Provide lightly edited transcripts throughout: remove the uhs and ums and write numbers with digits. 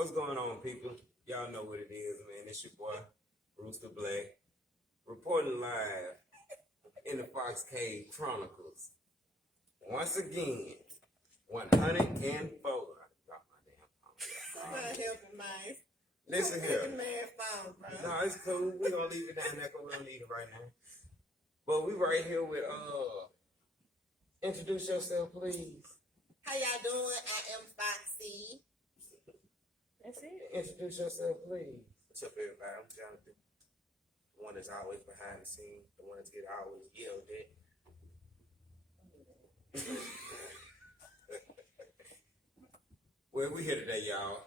What's going on, people? Y'all know what it is, man. It's your boy, Rooster Black, reporting live in the Foxy Chronicles. Once again, 104. Listen here. No, it's cool. We're going to leave it down there because we don't need it right now. But we right here with, introduce yourself, please. How y'all doing? I am Foxy. That's it. Introduce yourself, please. What's up, everybody? I'm Jonathan. The one that's always behind the scenes. The one that's get always yelled at. Well, we here today, y'all.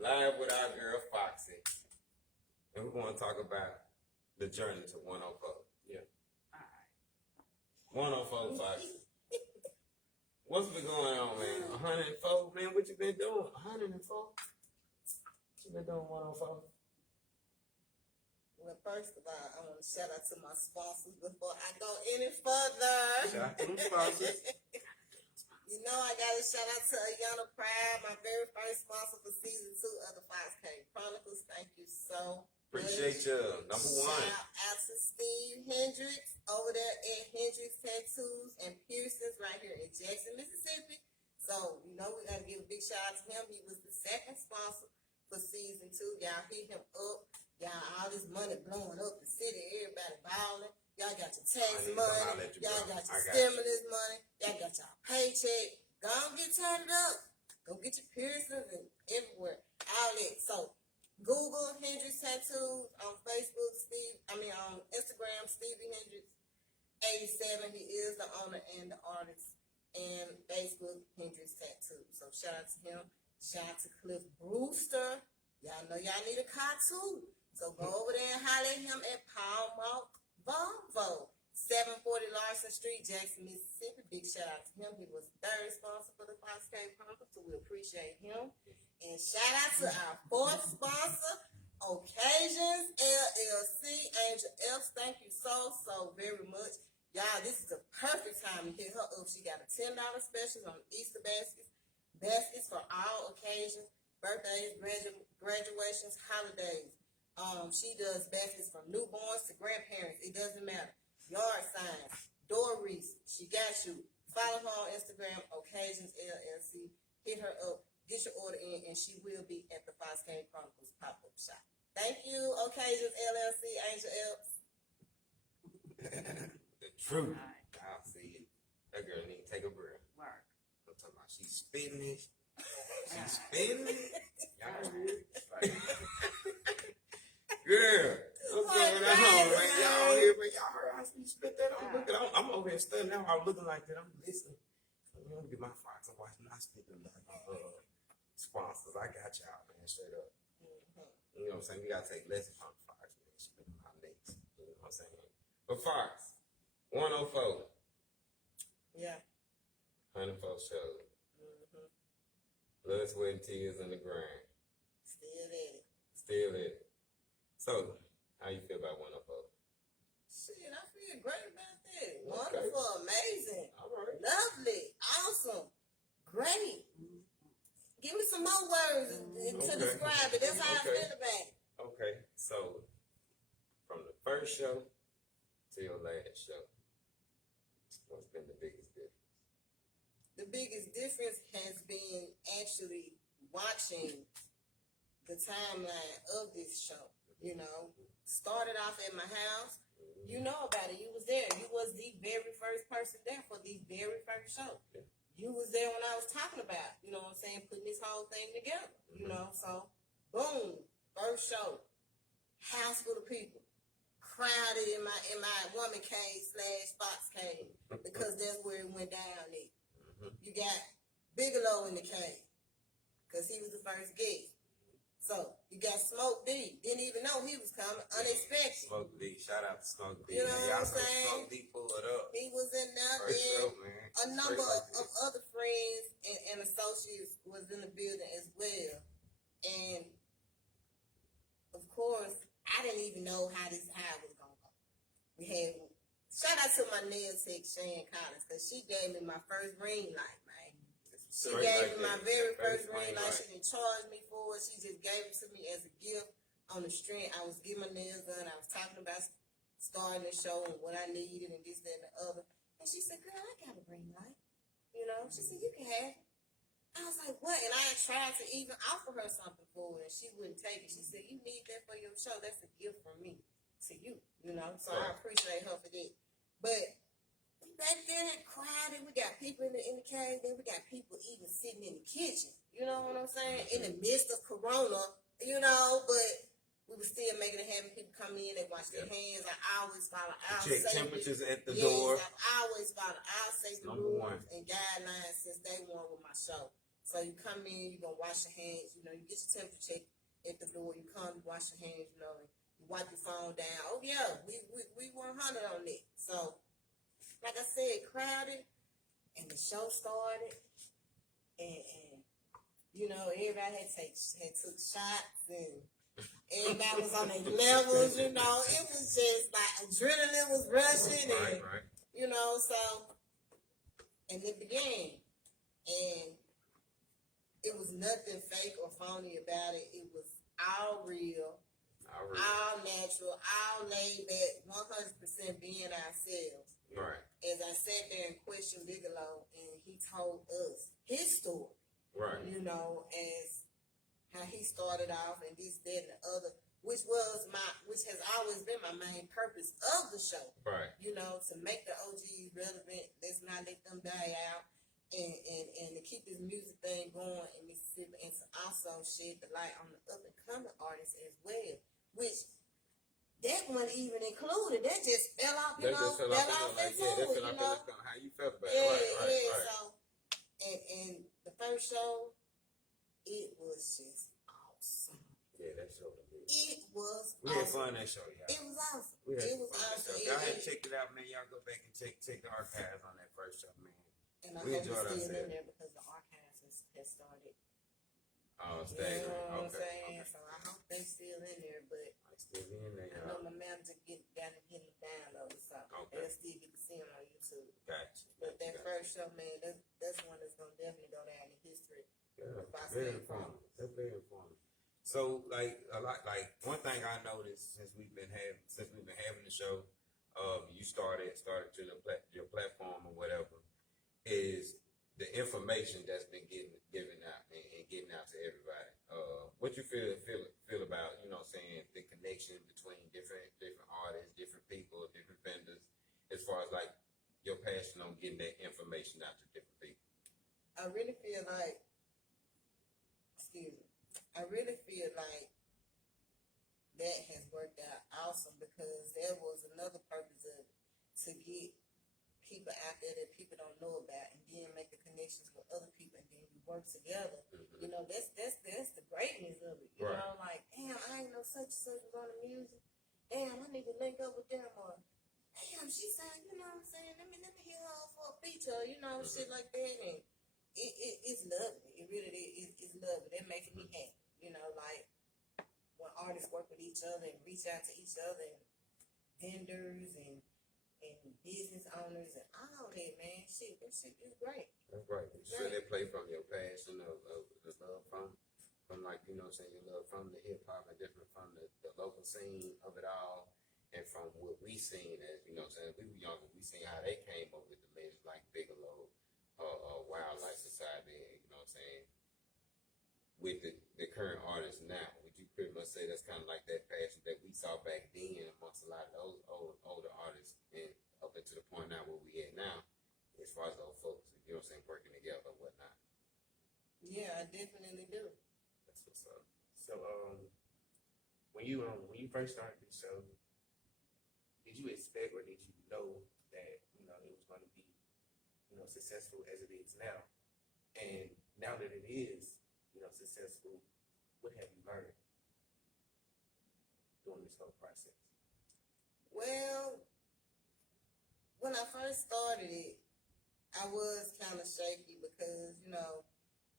Live with our girl, Foxy. And we're going to talk about the journey to 104. Yeah. All right. 104, Foxy. What's been going on, man? 104? Man, what you been doing? 104? What you been doing 104? Well, first of all, I want to shout out to my sponsors before I go any further. Shout out to the sponsors. You know, I got to shout out to Ayana Pride, my very first sponsor for season 2 of the Foxy Chronicles. Thank you so Appreciate you. Number one. Shout out to Steve Hendricks over there at Hendricks Tattoos and Piercings right here in Jackson, Mississippi. So, you know, we got to give a big shout out to him. He was the second sponsor for season 2. Y'all hit him up. Y'all, all this money blowing up the city. Everybody balling. Y'all got your tax money. Y'all got your stimulus money. Y'all got y'all paycheck. Go on, get turned up. Go get your piercings and everywhere. All that. So, Google Hendricks Tattoos on Facebook, on Instagram, Stevie Hendricks 87. He is the owner and the artist. And Facebook, Hendricks Tattoos. So shout out to him. Shout out to Cliff Rooster. Y'all know y'all need a car too. So go over there and holler at him at Paul Malt Volvo, 740 Larson Street, Jackson, Mississippi. Big shout out to him. He was the third sponsor for the Foxy Chronicles, so we appreciate him. And shout out to our fourth sponsor, Occasions LLC, Angel Else. Thank you so very much. Y'all, this is the perfect time to hit her up. She got a $10 special on Easter baskets for all occasions, birthdays, graduations, holidays. She does baskets from newborns to grandparents. It doesn't matter. Yard signs, door wreaths. She got you. Follow her on Instagram, Occasions LLC. Hit her up. Get your order in, and she will be at the Foxy Chronicles pop-up shop. Thank you, Occasions LLC, Angel Else. The truth. I'll see it. That girl need to take a breath. Work. I'm talking about she's spitting it. She's spitting it. Y'all like, girl, what's going on, man? Y'all here, man? Y'all heard how she spit that? I'm over here studying now. I'm looking like that. I'm listening. I'm gonna get my Fox and watch not spitting like sponsors. I got y'all, man, straight up. You know what I'm saying? We gotta take lessons from Fox, man. She been my next. You know what I'm saying? But Fox, 104. Yeah. 104 shows. Blood, sweat, and tears in the grind. Still at it. Still at it. So, how you feel about 104? Shit, I feel great about that. Okay. Wonderful, amazing, All right. lovely, awesome, great. Give me some more words to describe it. That's how I feel about it. Okay, so from the first show to your last show, what's been the biggest difference? The biggest difference has been actually watching the timeline of this show. You know, started off at my house. You know about it. You was there. You was the very first person there for the very first show. You was there when I was talking about, you know what I'm saying, putting this whole thing together. You know, so boom, first show, house full of people, crowded in my woman cave / Fox cave, because that's where it went down at. You got Bigelow in the cave, because he was the first guest. So, you got Smoke D. Didn't even know he was coming. Unexpected. Smoke D. Shout out to Smoke D. You know what I'm saying? Smoke D pull it up. He was in there. First show, And man. a number of other friends and associates was in the building as well. And, of course, I didn't even know how it was going to go. We had, shout out to my nail tech, Shane Collins, because she gave me my first green light, man. She Straight gave like me my that. very That first plain ring light. right. She didn't charge me for it. She just gave it to me as a gift on the strength. I was getting my nails done. I was talking about starting the show and what I needed and this, that, and the other. And she said, girl, I got a ring light. You know, she said, you can have it. I was like, what? And I had tried to even offer her something for it, and she wouldn't take it. She said, you need that for your show. That's a gift from me to you, you know? So I appreciate her for that. But we back there crowded. We got people in the cave. Then we got people even sitting in the kitchen. You know what I'm saying? In the midst of Corona, you know, but we were still making it happen. People come in, they wash their hands. I always follow our Check safety. temperatures at the Yes, door. I always follow our safety Number rules one. and guidelines since day one with my show. So you come in, you're going to wash your hands, you know, you get your temperature check at the door, you come, you wash your hands, you know, and you wipe your phone down. Oh, yeah, we 100 on it. So, like I said, crowded, and the show started, and you know, everybody had took shots, and everybody was on their levels, you know. It was just like adrenaline was rushing, and, you know, so, and it began, and it was nothing fake or phony about it. It was all real, all natural, all laid back, 100% being ourselves. Right. As I sat there and questioned Bigelow, and he told us his story. Right. You know, as how he started off and this, that, and the other, which has always been my main purpose of the show. Right. You know, to make the OGs relevant. Let's not let them die out. And to keep this music thing going in Mississippi, and to also shed the light on the up and coming artists as well, which that wasn't even included. That just fell off, you know, fell off into it, you know. How you felt about it. Right. So, and the first show, it was just awesome. Yeah, that show was good. It was We had awesome. fun that show, y'all. It was awesome. It was awesome. Y'all had checked it out, man. Y'all go back and check the archives on that first show, man. And I We hope it's enjoyed still ourselves. in there because the archives has started. Oh, You stay. know what I'm Okay. saying? So I hope they still in there, but I still in there, I know y'all. my manager got to get them downloaded, so Okay. they'll still get to see them on YouTube. Gotcha. But that first show, man, that's one that's gonna definitely go down in history. Yeah, Foxy very and informative. That's very informative. So, like one thing I noticed since we've been having the show, you started to your platform or whatever, is the information that's been given out and getting out to everybody. What you feel about, you know, saying the connection between different artists, different people, different vendors, as far as like your passion on getting that information out to different people. I really feel like that has worked out awesome because there was another purpose of to get people out there that people don't know about, and then make the connections with other people, and then we work together. Mm-hmm. You know, that's the greatness of it. You know, like, damn, I ain't know such and such was on the music. Damn, I need to link up with them, or damn, she sang, you know what I'm saying? Let me hear her for a feature, you know, shit like that. And it's lovely. It really is lovely. That makes me happy. You know, like when artists work with each other and reach out to each other, and vendors and business owners and all that, man. Shit, that shit is great. That's right. So they play from your passion of the love from like, you know what I'm saying, your love from the hip hop and different from the local scene of it all, and from what we seen as, you know what I'm saying, we were younger, we seen how they came up with the legends like Bigelow, Wildlife Society, you know what I'm saying, with the current artists now. Would you pretty much say that's kind of like that passion that we saw back then amongst a lot of those older artists, and up into the point now where we at now, as far as those folks, you know what I'm saying, working together or whatnot? Yeah, I definitely do. That's what's up. So, when you first started the show, did you expect or did you know that, you know, it was going to be, you know, successful as it is now? And now that it is, you know, successful, what have you learned during this whole process? Well, when I first started it, I was kind of shaky because, you know,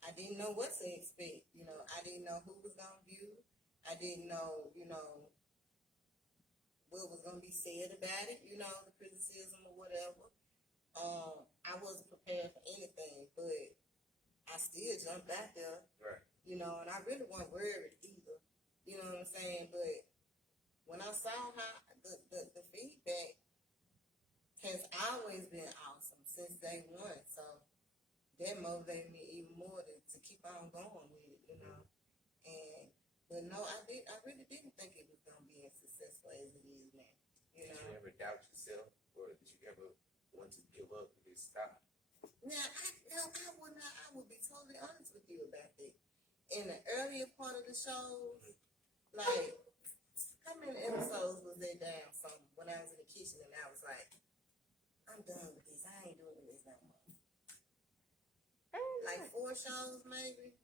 I didn't know what to expect. You know, I didn't know who was going to view. I didn't know, you know, what was going to be said about it, you know, the criticism or whatever. I wasn't prepared for anything, but I jumped out there, Right. you know, and I really wasn't worried either, you know what I'm saying? But when I saw how the feedback has always been awesome since day one, so that motivated me even more to keep on going with it, you know. But no, I really didn't think it was gonna be as successful as it is now. You Did know. you ever doubt yourself, or did you ever want to give up and just stop? Now I would be totally honest with you about that. In the earlier part of the shows, like how many episodes was there down from when I was in the kitchen and I was like, I'm done with this. I ain't doing this no more. Like 4 shows maybe.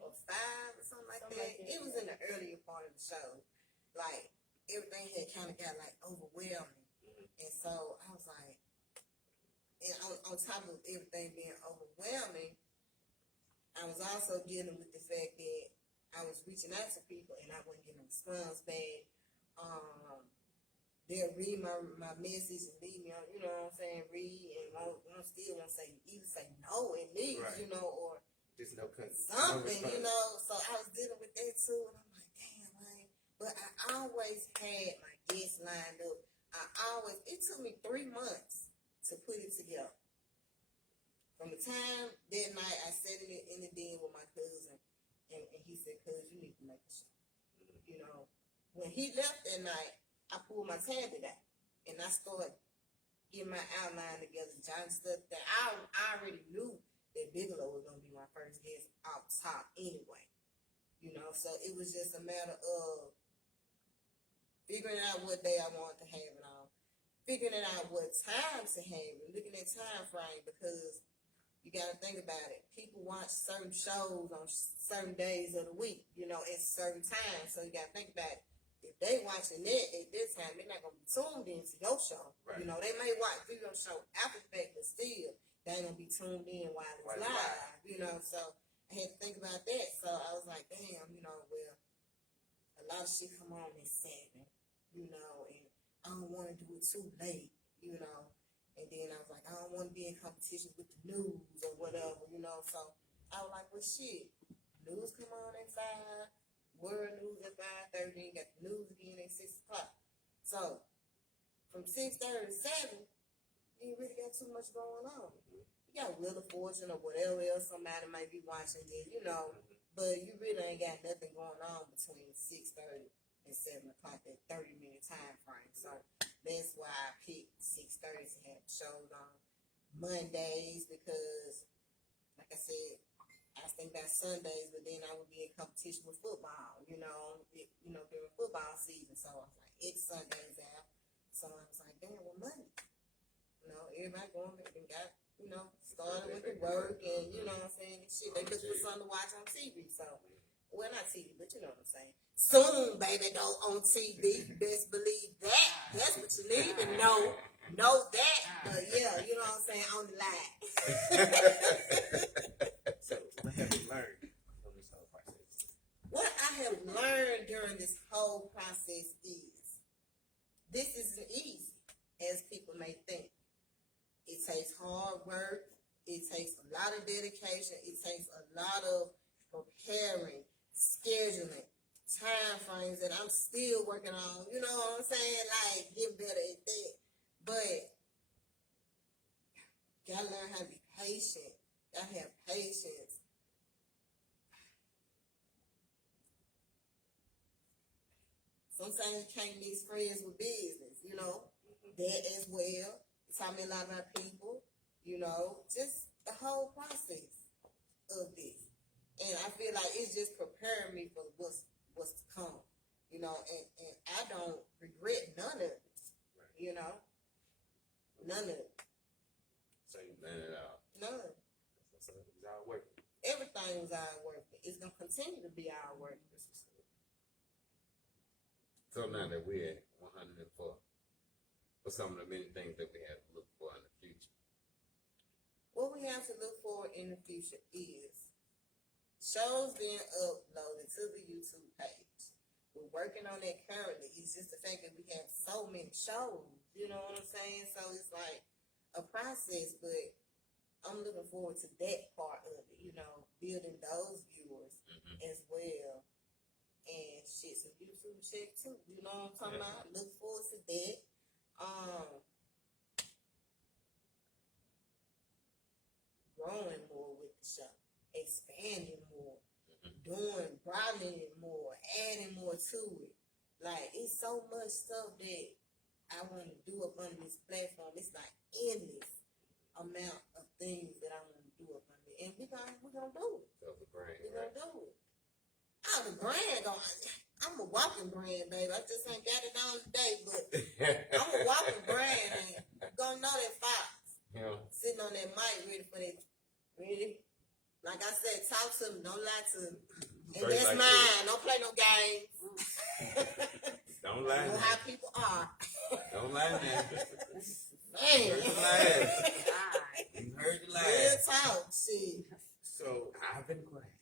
Or 5 or something like that. It was in the earlier part of the show. Like, everything had kind of got, like, overwhelming. And so, I was like, and on top of everything being overwhelming, I was also dealing with the fact that I was reaching out to people and I wasn't getting a response back. They'll read my message and leave me on, you know what I'm saying, read and won't still say, either say no at least, Right. you know, or Just no something, you know. So I was dealing with that too, and I'm like, damn, man. But I always had my guests lined up. It took me 3 months to put it together. From the time that night I sat in the den with my cousin, and he said, cuz, you need to make a show. You know, when he left that night, I pulled my tablet out, and I started getting my outline together, jotting stuff that I already knew that Bigelow was going to be my first guest off top anyway. You know, so it was just a matter of figuring out what day I wanted to have it on, figuring out what time to have it, looking at time frame, because you got to think about it. People watch certain shows on certain days of the week, you know, at certain times. So you got to think about it. If they watching it at this time, they're not going to be tuned into your show. Right. You know, they may watch your show after the fact, but still, they ain't going to be tuned in while it's live, you know. So I had to think about that. So I was like, damn, you know, well, a lot of shit come on at 7, you know, and I don't want to do it too late, you know. And then I was like, I don't want to be in competition with the news or whatever, you know. So I was like, well, shit, news come on at 5. World news at 5:30, got the news again at 6 o'clock. So from 6:30 to 7, you ain't really got too much going on. You got Wheel of Fortune or whatever else somebody might be watching there, you know, but you really ain't got nothing going on between 6:30 and 7 o'clock, that 30-minute time frame. So that's why I picked 6:30 to have shows on Mondays, because, like I said, I was thinking about Sundays, but then I would be in competition with football, you know, during football season. So I was like, it's Sundays out. So I was like, damn, well, Monday. You know, everybody going back and got, you know, started with the work and, you know what I'm saying, and shit. They look for something to watch on TV. So, well, not TV, but you know what I'm saying. Soon, baby, though, on TV. You best believe that. That's what you need to know. Know that. But yeah, you know what I'm saying, on the line. So, what have you learned from this whole process? What I have learned during this whole process is this isn't easy, as people may think. It takes hard work. It takes a lot of dedication. It takes a lot of preparing, scheduling, time frames that I'm still working on. You know what I'm saying? Like, get better at that. But gotta learn how to be patient. Gotta have patience. Sometimes you can't mix friends with business, you know. That as well. It taught me a lot about people, you know, just the whole process of this. And I feel like it's just preparing me for what's to come, you know, and I don't regret none of it, you know. None of it. So you learned it all. None. So it was all worth it. Everything was our work. It's going to continue to be our work. So now that we're at 104, what's some of the many things that we have to look for in the future? What we have to look for in the future is shows being uploaded to the YouTube page. We're working on that currently. It's just the fact that we have so many shows. You know what I'm saying? So it's like a process, but I'm looking forward to that part of it, you know, building those viewers as well. And shit, some YouTube check too. You know what I'm talking about? Look forward to that. Growing more with the show, expanding more, broadening more, adding more to it. Like, it's so much stuff that I want to do up on this platform. It's like endless amount of things that I want to do up on it. And we're gonna do it. We're gonna do it. Oh, the brand I'm a walking brand, baby. I just ain't got it on today, but I'm a walking brand, and gonna know that Fox. Yeah. Sitting on that mic, ready for that. Ready? Like I said, talk to me. Don't lie to me. And Straight that's like mine. that. Don't play no games. Don't lie. You know how people are. Don't lie now. Man. You heard the Real lie. talk. Shit. So I've been quiet.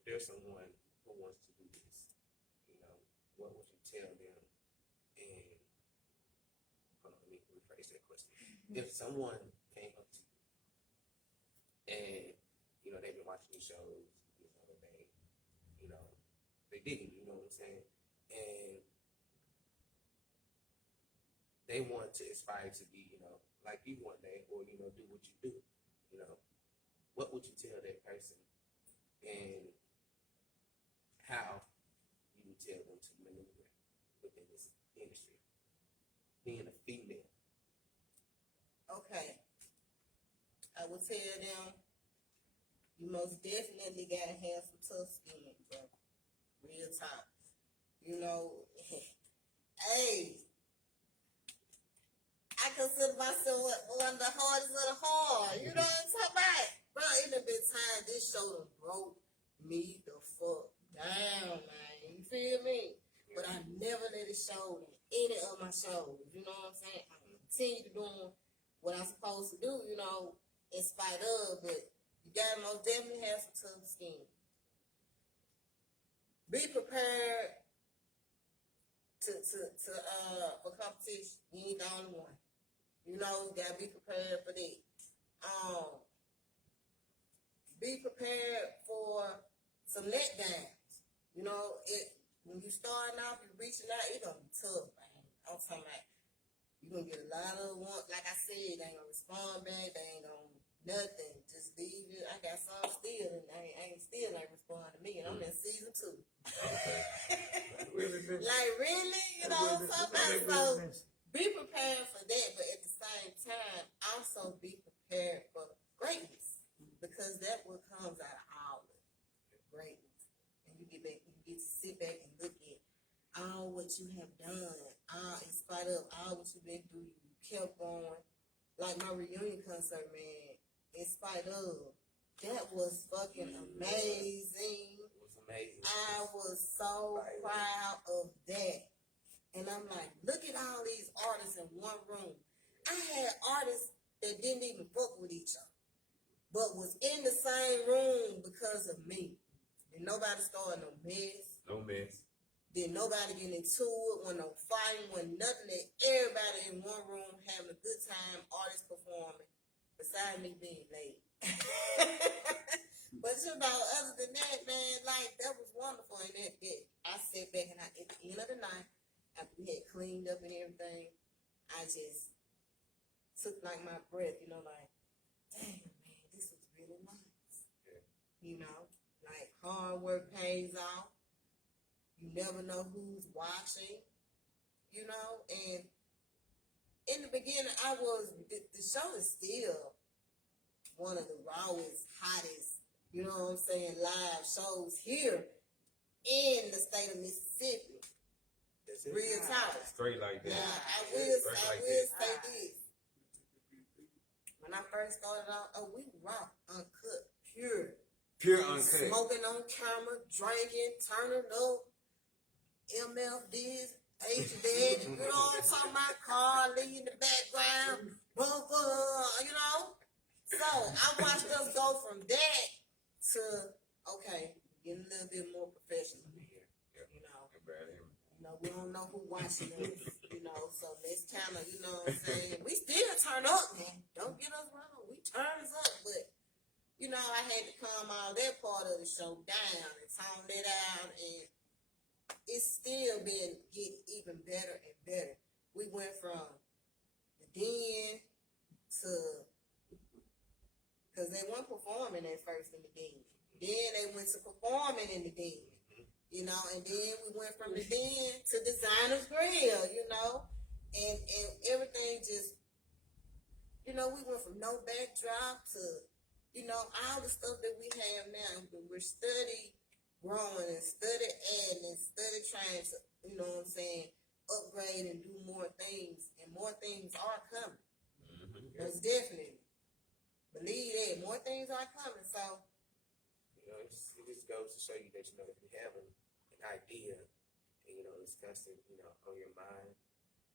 if there's someone who wants to do this, you know, what would you tell them? And hold on, let me rephrase that question. If someone came up to you and you know they've been watching these shows, they didn't, you know what I'm saying, and they want to aspire to be, like you one day, or do what you do, what would you tell that person, and how you would tell them to maneuver within this industry, being a female? Okay. I will tell them you most definitely gotta have some tough skin, bro. Real talk. Hey, I consider myself one of the hardest of the hard. You know what I'm talking about? Bro, it done been time this show done broke me the fuck down, man. You feel me? But I never let it show in any of my shows. You know what I'm saying? I continue to doing what I'm supposed to do, in spite of, but you gotta most definitely have some tough skin. Be prepared for competition. You ain't the only one. You gotta be prepared for that. Be prepared for some letdowns. When you starting off, you reaching out, it's gonna be tough, man. I'm talking about you're gonna get a lot of one, like I said, they ain't gonna respond back, they ain't gonna nothing. Just leave it. I got some still, and they ain't respond to me, and I'm in season 2. Like, really? So be prepared for that, but at the same time, also be prepared for greatness, because that's what comes out of all of it. Greatness. And you get to sit back and look at all what you have done, in spite of all what you've been through, you kept going. Like my reunion concert, man, in spite of, that was fucking amazing. It was amazing. I was so proud of that. And I'm like, look at all these artists in one room. I had artists that didn't even fuck with each other, but was in the same room because of me. Did nobody start no mess. No mess. Did nobody get into it, when no fighting, when nothing. Everybody in one room having a good time, artists performing, besides me being late. But other than that, man, like, that was wonderful. And that I sat back and at the end of the night, after we had cleaned up and everything, I just took like my breath, like, damn, man, this was really nice. Yeah. Like, hard work pays off. You never know who's watching, and in the beginning, the show is still one of the rawest, hottest, live shows here in the state of Mississippi. Real talk. Straight like that. Now, I will say this. When I first started out, we raw, uncut, pure. Pure uncut. Smoking on camera, drinking, turning up, MFDs, HDD, you know what I'm talking about? Carly in the background, So I watched us go from that to, okay, getting a little bit more professional here, You know, we don't know who watching us, you know, so let's kind of, you know what I'm saying? We still turn up, man. Don't get us wrong. We turns up, but, you know, I had to calm all that part of the show down and tone it out, and it's still been getting even better and better. We went from the den to, because they weren't performing at first in the den. Then they went to performing in the den. You know, and then we went from the den to Designer's Grill, you know, and everything just, you know, we went from no backdrop to, you know, all the stuff that we have now. We're steady growing and steady adding and steady trying to, you know what I'm saying, upgrade and do more things, and more things are coming. Most definitely. Believe that, more things are coming, so. You know, it just goes to show you that, you know, if you have an idea, and, you know, it's constant, you know, on your mind,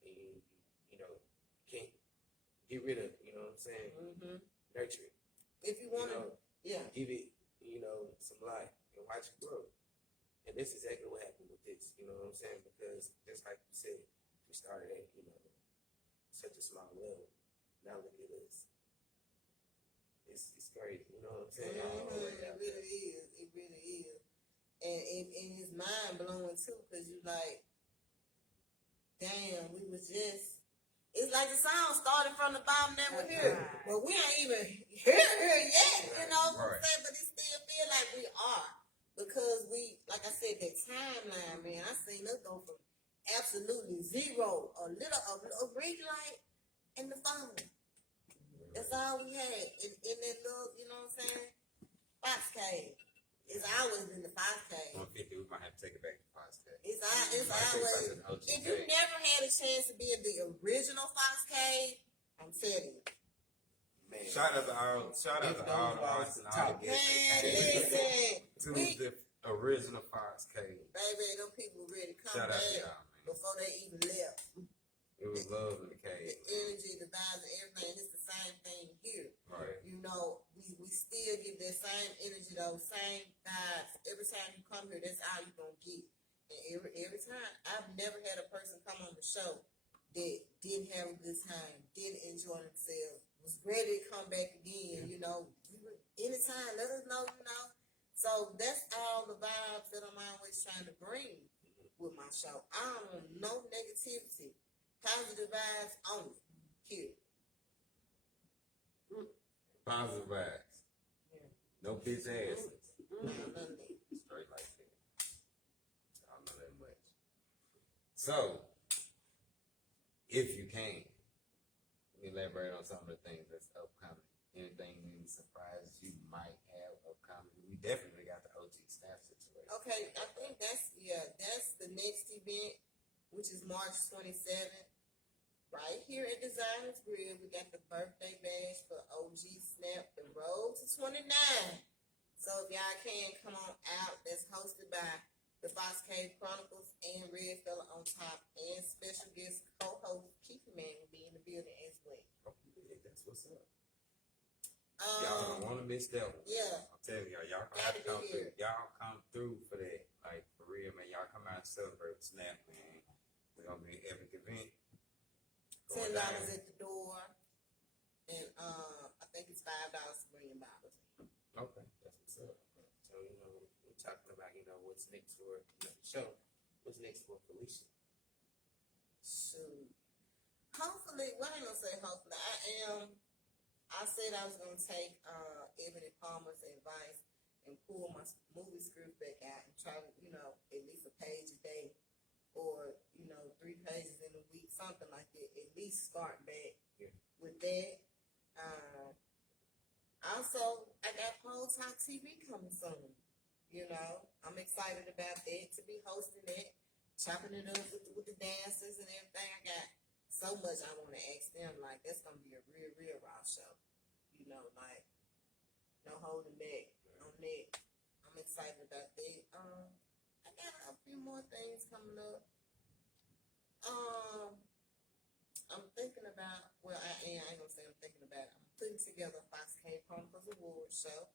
and you know, can't get rid of it, you know what I'm saying? Nurture it. If you want to, give it, you know, some life and watch it grow. And that's exactly what happened with this, you know what I'm saying? Because just like you said, we started at, you know, such a small level. Now look at us. It's crazy, you know what I'm saying? It really is. It really is. And it's mind blowing too, because you like, damn, we was just, it's like the sound started from the bottom that we're here. But we ain't even here yet, you know what I'm saying? But it still feel like we are. Because we, like I said, that timeline, man, I seen us go from absolutely zero, a ring light, and the phone. That's all we had in that little, you know what I'm saying? Fox cave. It's always been the Fox cave. 150, we might have to take it back to Fox cave. It's always. If you never had a chance to be in the original Fox cave, I'm telling you. Man, shout out to all the artists and all the guests. Man, listen. To the original Fox cave. Baby, them people ready to come Shout out back to y'all, man. before they even left. It was love in the cave. The energy, the vibes, and everything. It's the same thing here. Right. You know, we still give that same energy, those same vibes. Every time you come here, that's all you're going to get. And every time, I've never had a person come on the show that didn't have a good time, didn't enjoy themselves, was ready to come back again, you know. Anytime, let us know, you know. So that's all the vibes that I'm always trying to bring with my show. I don't want no negativity. Positive vibes only. Here. Positive vibes. No bitch asses. None of that. Straight like that. I don't know that much. So, if you can, elaborate on some of the things that's upcoming. Anything, any surprises you might have upcoming? We definitely got the OG staff situation. Okay, I think that's the next event, which is March 27th. Right here at Designers Grill, we got the birthday bash for OG Snap, the road to 29. So if y'all can come on out, that's hosted by the Fox Cave Chronicles and Red Fella on top, and special guest co-host Keith Man will be in the building as well. Okay, that's what's up. Y'all don't want to miss that one. Yeah. I'm telling y'all, y'all Gotta have to come be through. here. Y'all come through for that. Like, for real, man. Y'all come out and celebrate Snap, man. We're going to be an epic event. $10 at the door, and I think it's $5 to bring your bottles. Okay, that's what's up. So, you know, we're talking about, you know, what's next for, you know, the show. What's next for Felicia? Shoot. Hopefully, well, I ain't gonna say hopefully. I said I was gonna take Ebony Palmer's advice and pull my movie script back out and try to, you know, at least a page a day, or, you know, 3 pages in a week, something like that. At least start back with that. Also, I got Pole Talk TV coming soon. You know, I'm excited about that, to be hosting it, chopping it up with the dancers and everything. I got so much I want to ask them. Like, that's going to be a real raw show. You know, like, no holding back on that. I'm excited about that. I got a few more things coming up. I'm thinking about, well, I ain't gonna say I'm thinking about it. I'm putting together a Fox Cave Chronicles Awards show,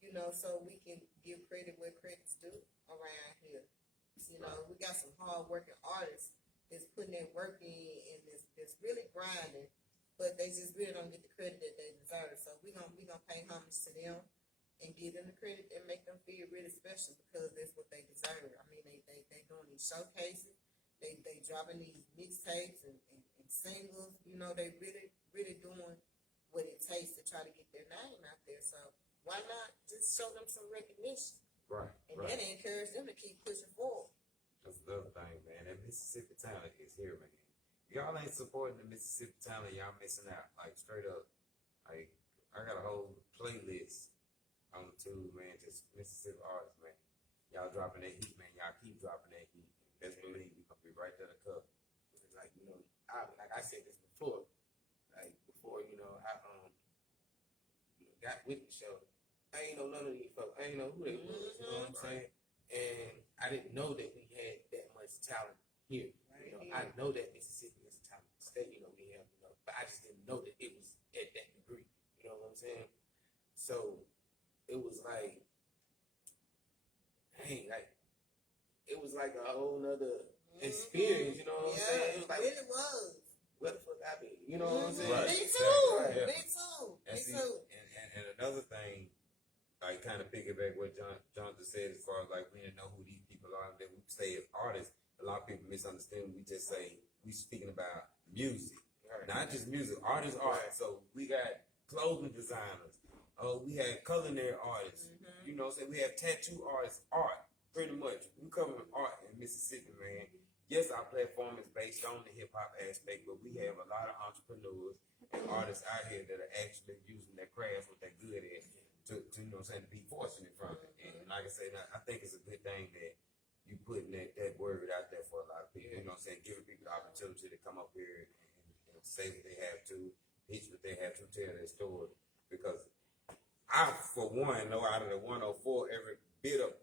you know, so we can give credit where credit's due around here. You know, we got some hard working artists that's putting that work in and that's really grinding, but they just really don't get the credit that they deserve. So we gonna pay homage to them and give them the credit and make them feel really special because that's what they deserve. I mean, they doing these showcases, they dropping these mixtapes and singles. You know, they really doing what it takes to try to get their name out there. So why not just show them some recognition? Right. And then encourage them to keep pushing forward. That's another thing, man. That Mississippi talent is here, man. Y'all ain't supporting the Mississippi talent, y'all missing out. Like, straight up. Like, I got a whole playlist on YouTube, man. Just Mississippi artists, man. Y'all dropping that heat, man. Y'all keep dropping that heat. Best believe we gonna be right there to cover. Like, you know, like I said this before. Like, before, you know, I got with the show. I ain't know none of these folks. I ain't know who they was. You know what I'm saying? And I didn't know that we had that much talent here. You know, I know that Mississippi is a talented state. You know, we have, you know, but I just didn't know that it was at that degree. You know what I'm saying? So it was like, dang, like it was like a whole nother experience. You know what I'm saying? It was like, it really was. What the fuck I be? You know what I'm saying? Right. Me too. Right. Me too. And Me see, too. and another thing, like kind of piggyback what John just said as far as like we didn't know who these people are that we say as artists. A lot of people misunderstand. We just say we speaking about music, not just music. Artists, art. So we got clothing designers. We had culinary artists. You know, what I'm saying we have tattoo artists. Art, pretty much. We cover art in Mississippi, man. Yes, our platform is based on the hip hop aspect, but we have a lot of entrepreneurs and artists out here that are actually using their craft, what they're good at, to you know what I'm saying, to be fortunate from it. And like I said, I think it's a good thing that you putting that word out there for a lot of people. You know what I'm saying, giving people the opportunity to come up here and say what they have to, pitch what they have to, tell their story. Because I, for one, know out of the 104, every bit of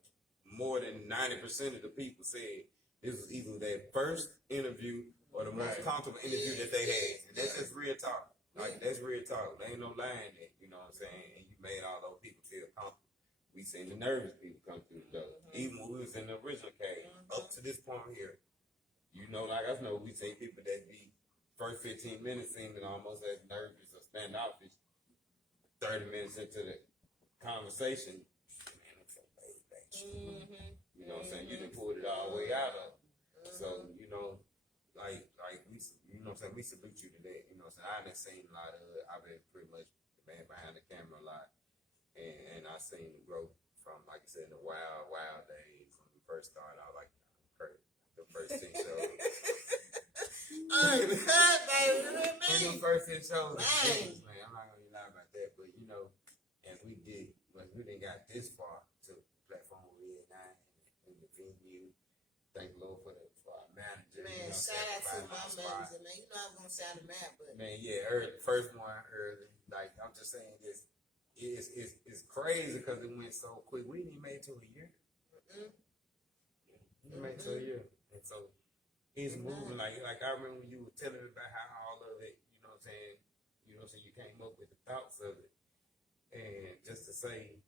more than 90% of the people said this was either their first interview or the most comfortable interview that they had. And that's just real talk. Like, that's real talk. There ain't no lying that, you know what I'm saying? And you made all those people feel comfortable. We seen the nervous people come through the door. Even when we was in the original cave, up to this point here, you know, like I know, we seen people that be first 15 minutes seeming almost as nervous or standoffish. 30 minutes into the conversation, man, I'm so laid back. You know what I'm saying? You done pulled it all the way out of it. So, you know, like we, you know what I'm saying? We salute you today. You know what I'm saying? I done seen a lot of it. I've been pretty much the man behind the camera a lot. And I seen the growth from, like I said, the wild days when we first started out, like the first 10 shows. Uncut, baby. And the first 10 shows, Right. man, I'm not gonna lie about that, but you know, as we didn't got this far to the platform we're in now, and the venue. Thank the Lord for our manager. Man, you know, shout out to my spot. manager, man. You know I was gonna shout him out, but Man, yeah, early, first one early. Like I'm just saying, this it's crazy because it went so quick. We didn't even make it to a year. We didn't make it to a year, and so it's moving. Like I remember when you were telling me about how all of it. You know what I'm saying? You know, so you came up with the thoughts of it, and just to say,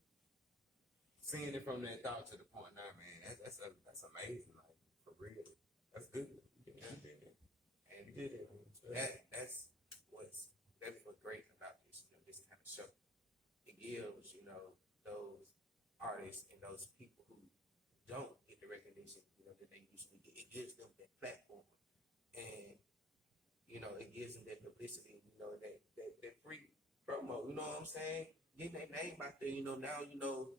seeing it from that thought to the point now, man, that's amazing. Like for real, that's good. And that's what's great about this, you know, this kind of show. It gives, you know, those artists and those people who don't get the recognition, you know, that they usually get. It gives them that platform, and you know, it gives them that publicity, you know, that free promo. You know what I'm saying? Getting their name out there. You know, now you know.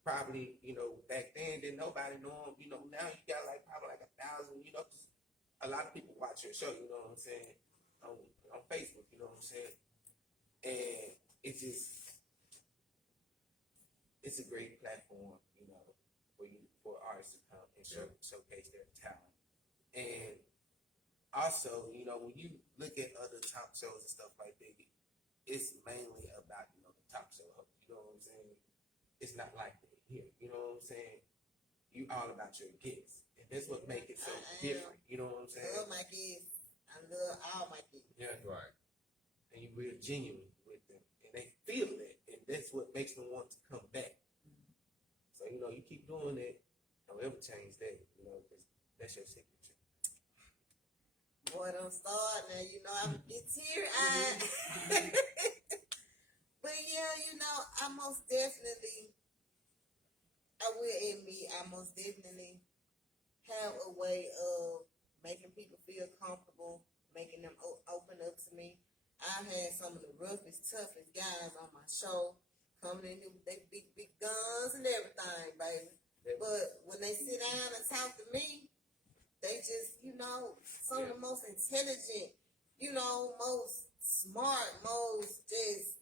Probably, you know, back then didn't nobody know them. You know, now you got like probably like 1,000. You know, a lot of people watch your show. You know what I'm saying? On Facebook. You know what I'm saying? And it's a great platform. You know, for artists to come and showcase their talent. And also, you know, when you look at other talk shows and stuff like that, it's mainly about, you know, the talk show host. You know what I'm saying? It's not like that here. You know what I'm saying? You all about your kids. And that's what makes it so different. You know what I'm saying? I love my kids. I love all my kids. Yeah. Right. And you're real genuine with them. And they feel that. And that's what makes them want to come back. So, you know, you keep doing that. don't ever change that, you know, because that's your signature. Boy, don't start now. You know, I'm get teary-eyed. But yeah, you know, I most definitely, I will admit, I most definitely have a way of making people feel comfortable, making them open up to me. I've had some of the roughest, toughest guys on my show coming in with their big, big guns and everything, baby. But when they sit down and talk to me, they just, you know, some of the most intelligent, you know, most smart, most just,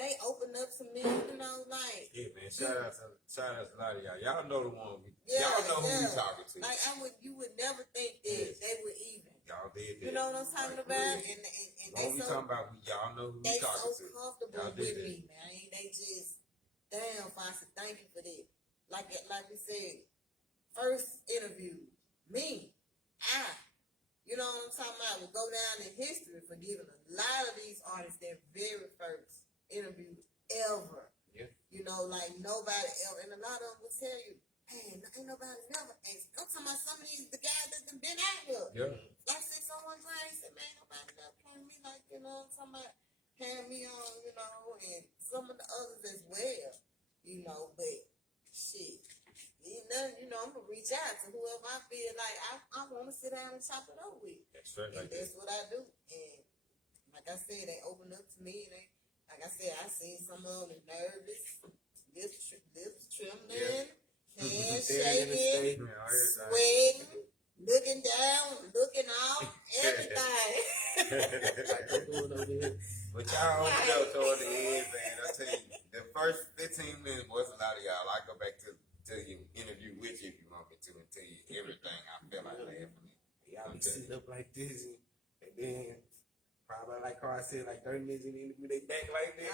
they open up to me, you know, like. Yeah, man. Shout out to a lot of y'all. Y'all know the one. Yeah, y'all know who we talking to. Like you would never think that they were even. Y'all did that. You know what I'm talking like, about? Really. And What we talking about? Y'all know who we they talking so to. comfortable with me, man. They just, damn, Foxy, thank you for that. Like we said, first interview, me, you know what I'm talking about, will go down in history for giving a lot of these artists their very first interview ever. Yeah. You know, like nobody ever, and a lot of them will tell you, man, ain't nobody never asked. I'm talking about some of the guys that have been out here. Yeah. Like someone said, man, nobody never came to me like, you know, somebody had me on, you know, and some of the others as well, you know, but shit. You know, I'm gonna reach out to whoever I feel like I want to sit down and chop it up with. That's right. And that's what I do. And like I said, they open up to me. And like I said, I seen some of them nervous, lips trembling, hands shaking, sweating, looking down, looking out, everything. But y'all opened up toward the end, man. I tell you, the first 15 minutes was a lot of y'all. I go back to your interview with you if you want me to and tell you everything I feel like laughing. Y'all be sitting up like this, and then probably like Carl said, like 30 minutes in the interview, they back like this.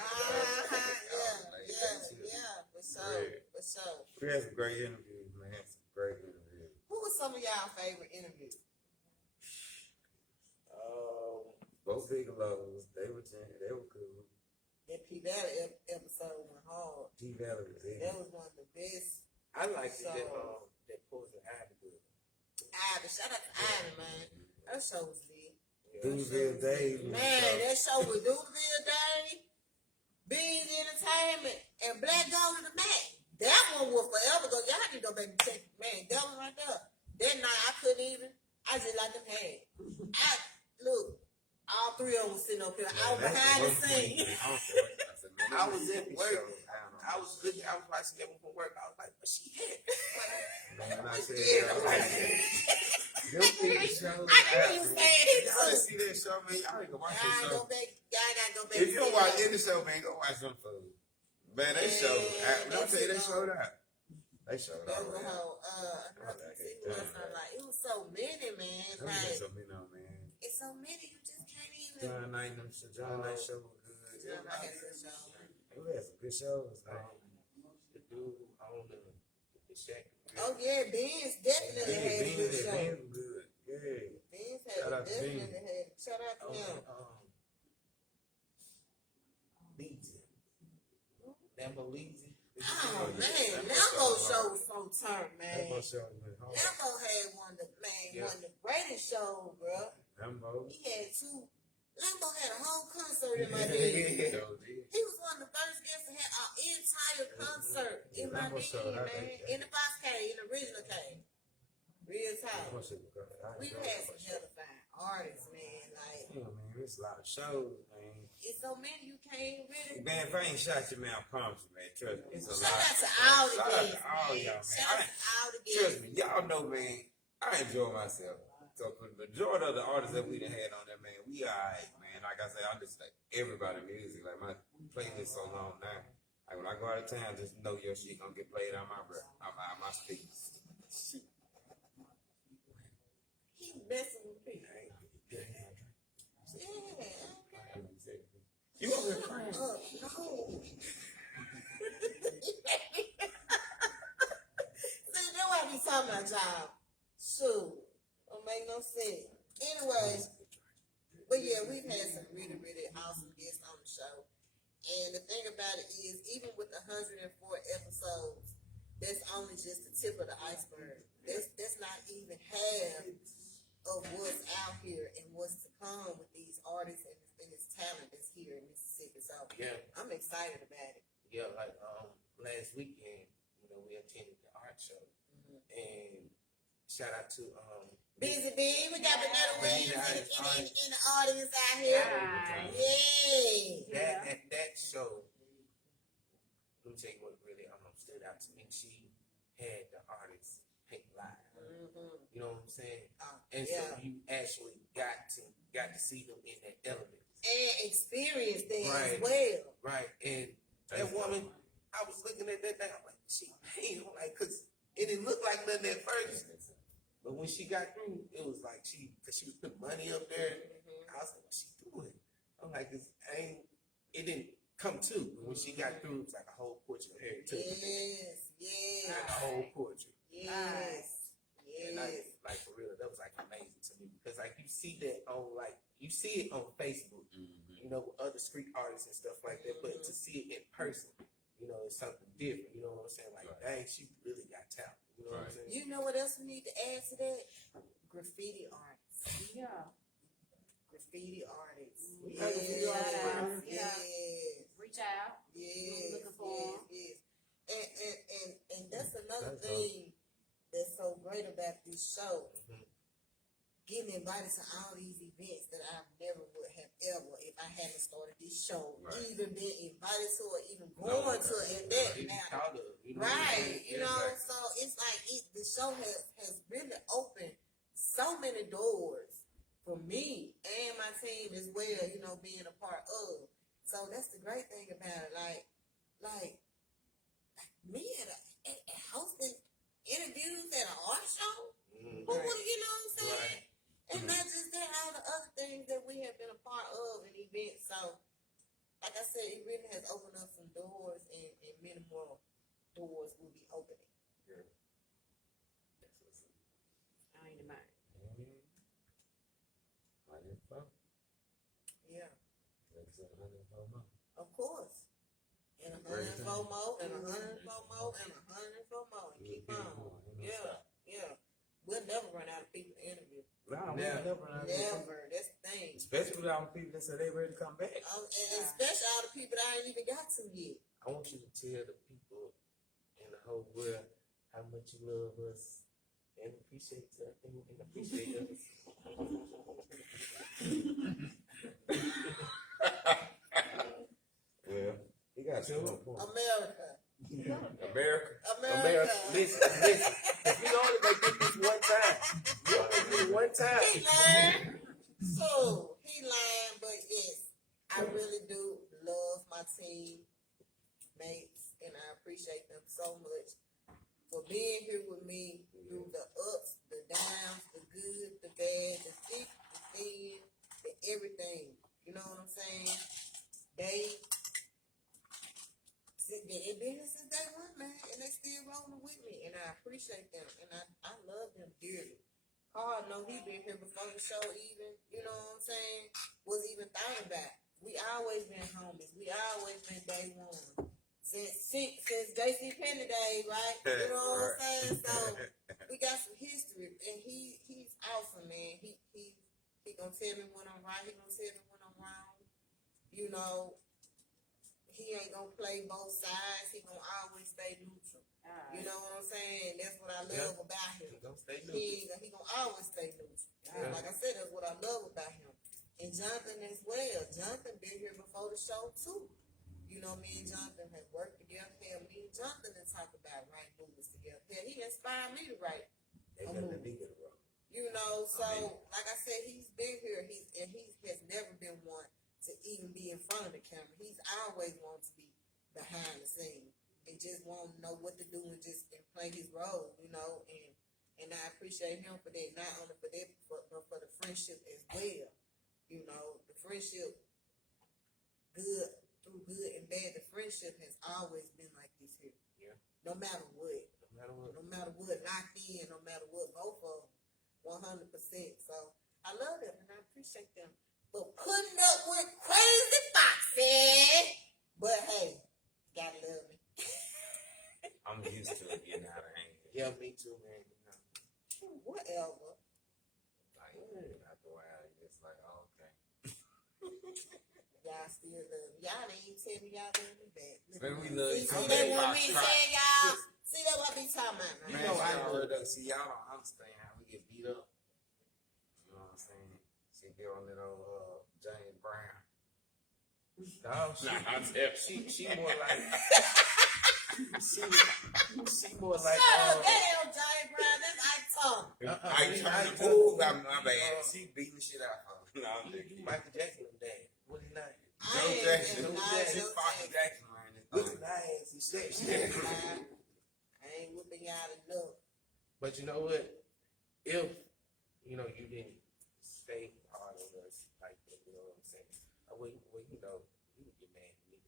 Yeah, for sure. We had some great interviews, man. Some great interviews. Who was some of y'all favorite interviews? Both Bigelows, they were cool. That P Valley episode went hard. P Valley was in. That was one of the best. I like that Poison Ivy good. Ivy, shout out to Ivy, man. That show was big. Doomsville Dave. Man, that show with Doomsville Dave, Beans Entertainment, and Black Gold in the Back. That one will forever go. Y'all need to go back and check. Man, that one right there. That night I couldn't even. I just like them had. Look, all three of them was sitting up here. I was behind the scenes. I was at work. I was watching that one from work. I was like, "What she had?" Man, I said, I couldn't even say it. y'all didn't see that show, man. Y'all ain't gonna watch that show. Y'all gotta go back. If you don't watch any show, man, go watch them food. Man, they showed out. Let me tell you, they showed out. They showed out. It was so many, man. Like, So many, man. it's so many, you just can't even. John Knight show was good. John Knight had a good show. We had some good shows, man. The dude on the shack. Oh yeah, Beans definitely had a good show. Beans was good. Yeah. Beans Shout out to definitely Beans. had. Shout out to them. Leezy. Lambo Leezy. Oh man, Lambo show was so turned, man. Lambo show was hard. Lambo had one of the greatest shows, bro. Lambo. He had two. Lambo had a whole concert in my day. He was one of the first guests to have an entire concert in my day, man. In the Fox cave, in the original cave. Real time. We've had some hella fine artists, man. Like, yeah, man, there's a lot of shows, man. it's so many you can't really. Man, if I ain't shot you, man, I promise you, man. Trust me. It's a Shout lot. out to all the Shout out guests, to all man. y'all, man. Shout out to all the Trust guests. me, y'all know, man, I enjoy myself. So for the majority of the artists that we done had on there, man, we alright, man. Like I said, I just like everybody music. Like my playlist so long now. Like when I go out of town, just know your shit gonna get played on my speakers. He's messing with people. Yeah. You over there crying? No. See, that's why I be talking about y'all. Shoot. Don't make no sense. Anyway, but yeah, we've had some really, really awesome guests on the show. And the thing about it is, even with 104 episodes, that's only just the tip of the iceberg. That's not even half of what's out here and what's to come with these artists and this talent that's here in Mississippi. So Yeah, I'm excited about it. yeah. Like last weekend, you know, we attended the art show, and shout out to Busy Bee, we got Banana Williams Banana in the audience out here. Yay! that show. Let me tell you what really stood out to me. She had the artists paint live. You know what I'm saying? And so you actually got to see them in that element and experience that Right. as well. right? And that woman, I was looking at that thing. I'm like, she painted like, cause it didn't look like nothing at first. But when she got through, it was like cause she was putting money up there. I was like, what's she doing? I'm like, it didn't come to. But when she got through, it was like a whole portrait of her too. Yes. Like a whole portrait. Yes. And like for real, that was like amazing to me because like you see that on you see it on Facebook, you know, with other street artists and stuff like that. But to see it in person, you know, it's something different. You know what I'm saying? Like, dang, she really got talent. You know what I'm saying? You know what else we need to add to that? Graffiti artists. Yeah. Graffiti artists. Yeah. Reach out. Yes. Looking for Yes. And that's another thing that's so great about this show. Getting invited to all these events that I never would have ever if I hadn't started this show. Even been invited to or even going to an event now. Right. You know, so it's like the show has really opened so many doors for me and my team as well, you know, being a part of. So that's the great thing about it. Like me at hosting interviews at an art show. Who would, you know what I'm saying? And not just that, all the other things that we have been a part of and events. So, like I said, it really has opened up some doors, and many more doors will be opening. I ain't mind. Yeah. Of course. And 104 more, and 104 more, and 104 more, and keep on. Yeah. We'll never run out of people to interview. Nah, we never run out of people. Never. That's the thing. Especially with all the people that say they ready to come back. And especially all the people that I ain't even got to yet. I want you to tell the people in the whole world how much you love us and appreciate us and appreciate us. Well, he got two more points. America. Listen. If you only make this one time, you only do it one time. He lying. So, he lying, but yes, I really do love my team mates, and I appreciate them so much for being here with me through the ups, the downs, the good, the bad, the thick, the thin, the everything. You know what I'm saying? They've been here since day one, man, and they still rolling with me, and I appreciate them, and I love them dearly. Carl, know he been here before the show even, you know what I'm saying, was even thought about. We always been homies. We always been day one. Since JC Penny days, right? You know what I'm saying? So we got some history, and he's awesome, man. He gonna tell me when I'm right. He gonna tell me when I'm wrong. You know, he ain't gonna play both sides. He gonna always stay neutral. You know what I'm saying? That's what I love about him. He gonna stay neutral. He gonna always stay neutral. And like I said, that's what I love about him. And Jonathan as well. Jonathan been here before the show too. You know, me and Jonathan have worked together. Hell, me and Jonathan have talked about writing movies together. Hell, he inspired me to write a movie. You know, so like I said, he's been here. He has never been one to even be in front of the camera. He's always wanted to be behind the scenes and just want to know what to do and play his role. You know, and I appreciate him for that. Not only for that, but for the friendship as well. You know, the friendship, good. Through good and bad, the friendship has always been like this here. Yeah. No matter what. No matter what, locked in, no matter what, both of them, 100%. So I love them and I appreciate them for putting up with crazy Foxy. But hey, gotta love me. I'm used to it. love me. Y'all ain't even tell me y'all love me back. Man, we love you. See that what me saying, y'all? See that what I be talking about, You man? know, I heard that. See, y'all don't understand how we get beat up. You know what I'm saying? She get on that old James Brown. No, she more like she more like Shut up, damn, Johnny Brown. That's I talk. I turned the move. My bad. She beating the shit out of her. No, I'm you just Michael Jackson them dad. What is that? Joe Jackson. Joe Nah, Jackson. Joe Foxy Jackson. Jackson wearing this Look thing. at that ass and shit. I ain't whooping y'all enough. But you know what? If you know you didn't stay hard on us like that, you know what I'm saying? Well, you know, you would get mad at me.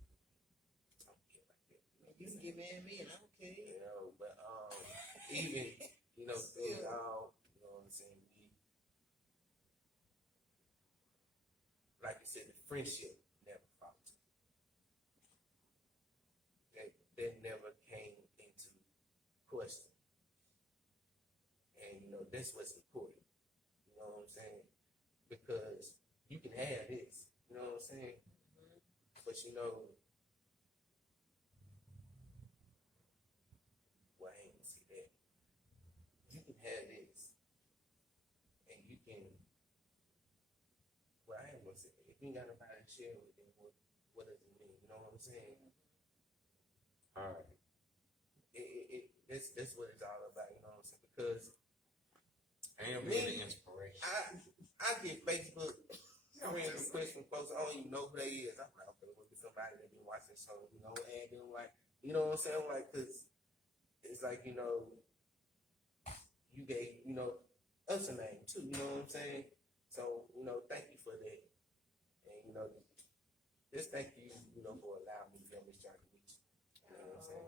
I don't care like that. You can get mad at me and I don't care. You know, but even you know through it all, you know what I'm saying? We, like you said, the friendship never faltered. That never came into question. And you know, that's what's important. You know what I'm saying? Because you can have this, you know what I'm saying? But you know, well, I ain't gonna see that. You can have this, and you can. Well, I ain't gonna say that. If you ain't got nobody to share with, then what does it mean? You know what I'm saying? All right. That's what it's all about. You know what I'm saying? Because And being an inspiration. I get Facebook friends requests from folks I don't even know who they is. I'm like, okay, look at somebody that been watching the show, you know, and then like, you know what I'm saying? Like, cause it's like, you know, you gave, you know, us a name too, you know what I'm saying? So, you know, thank you for that. And, you know, just thank you, you know, for allowing me to be on this journey with you. You know what I'm saying?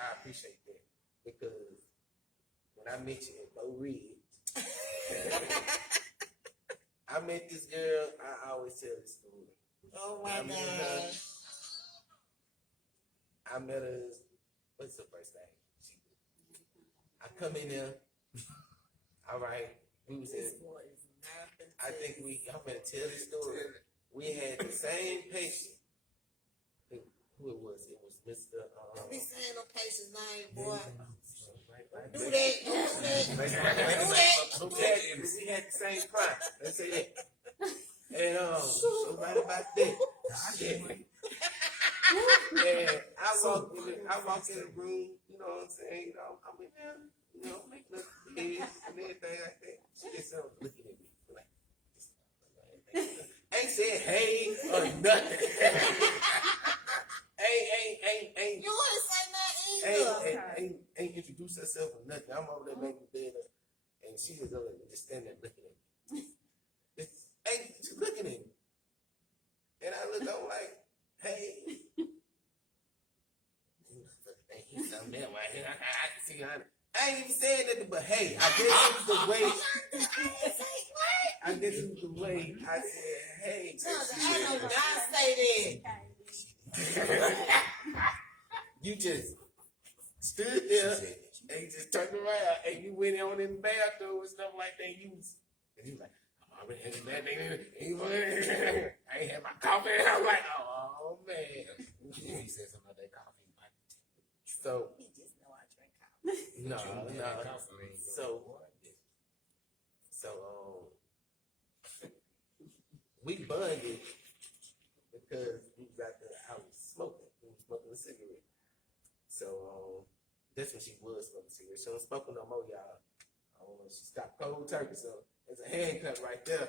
I appreciate that. Because when I met you at Bo Ridge, I met this girl, I always tell this story. Oh my I met her, God. I met her, what's the first name? I come in there, all right, we was in, This boy is nothing. I think I'm gonna tell this story. We had the same patient. Who it was? It was Mr. Don't be saying no patient's name, boy. Right, Do that. Do that. We had the same client. Let's say that. And so right about that. And I walked in the room, you know what I'm saying? You know, I'm in there, you know, making up the beds and everything like that. She just looking at me like, ain't said hey or nothing. ain't You wouldn't say nothing either. ain't introduce herself or nothing. I'm over there making the bed up, and she just over there just standing there looking at me. She's looking at me. And I look, I'm like, hey. And he's something there, right? I can see her. I ain't even saying nothing, but hey, I guess it was the way. I guess it was the way I said, hey. I know God say that. You just stood there and you just turned around and you went on in the bathroom and stuff like that. And you was like, I'm already had that thing. I ain't had my coffee. And I'm like, oh man. He said something about that coffee. So He just know I drink coffee. no. Coffee, So we bonded because we was out there. I was smoking. We was smoking a cigarette. So that's when she was smoking a cigarette. She don't smoke no more, y'all. I don't know. She stopped cold turkey. So there's a hand cut right there.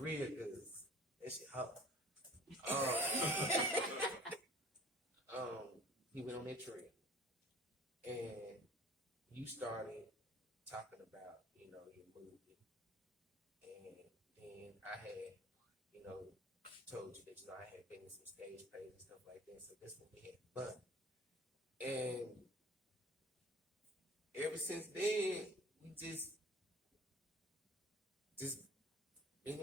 Real good. That shit hot. He went on that trail, and you started talking about, you know, your movie, and then I had, you know, told you that, you know, I had been in some stage plays and stuff like that. So that's when we had fun, and ever since then we just been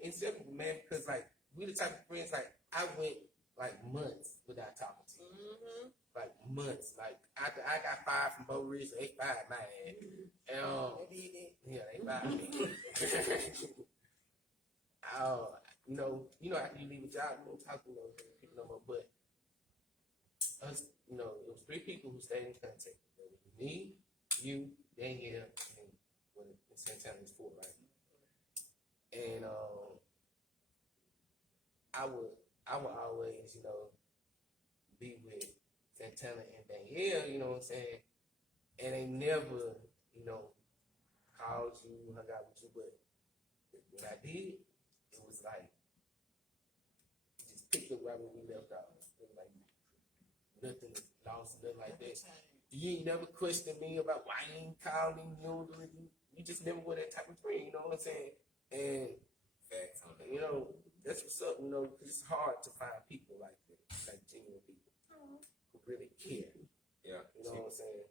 inseparable, man. Because like we the type of friends, like I went like months without talking to you. Mm-hmm. Like months. Like I got fired from Bo Ridge, so they fired my ass. And yeah, they fired me. You know, after you leave a job, you don't talk to those no more. But us, you know, it was 3 people who stayed in contact. It was me, you, Danielle, and when Santana was 4, right? And I would always, you know, be with Santana and Danielle, you know what I'm saying? And they never, you know, called you, hung out with you, but what I did, it was like, just picked up right where we left off. It was like, nothing was lost, nothing like that. You ain't never questioned me about why you ain't calling me, you just never were that type of friend, you know what I'm saying? And, Facts on that. you know, that's what's up, you know, 'cause it's hard to find people like that, like genuine people who really care. Yeah. You know what I'm saying?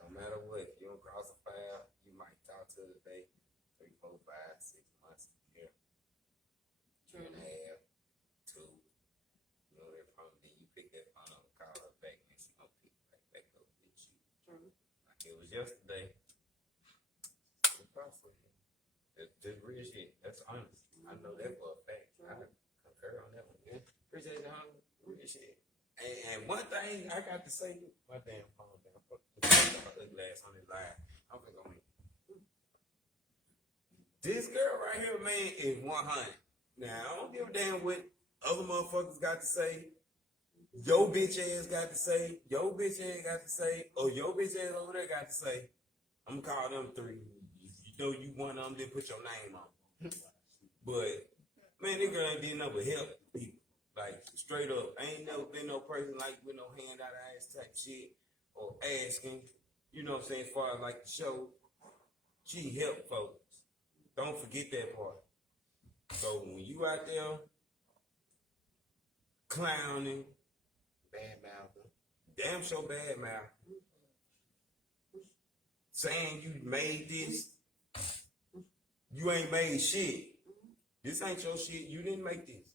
No matter what, if you don't cross a file, you might talk to the day 3, 4, 5, 6 months, a year, 2.5, 2. You know that phone, then you pick that phone up, call her back, and she gonna pick right back up with you. Like it was yesterday. That's real shit. That's honest. I know that for a fact. I concur on that one. Yeah. Appreciate the homie. Real shit. And one thing I got to say, my damn phone down. Fuck my ugly ass on this live. I'm gonna this girl right here, man, is 100. Now I don't give a damn what other motherfuckers got to say. Your bitch ass got to say. Your bitch ass got to say. Or your bitch ass over there got to say. I'm gonna call them 3. You know you one of them, then put your name on. But man, this girl ain't did nothing but help people. Like straight up, ain't never been no person like with no hand out of ass type shit or asking. You know what I'm saying? As far as like the show, she helped folks. Don't forget that part. So when you out there clowning, Bad mouthing, damn sure bad mouth, saying you made this, you ain't made shit. This ain't your shit. You didn't make this.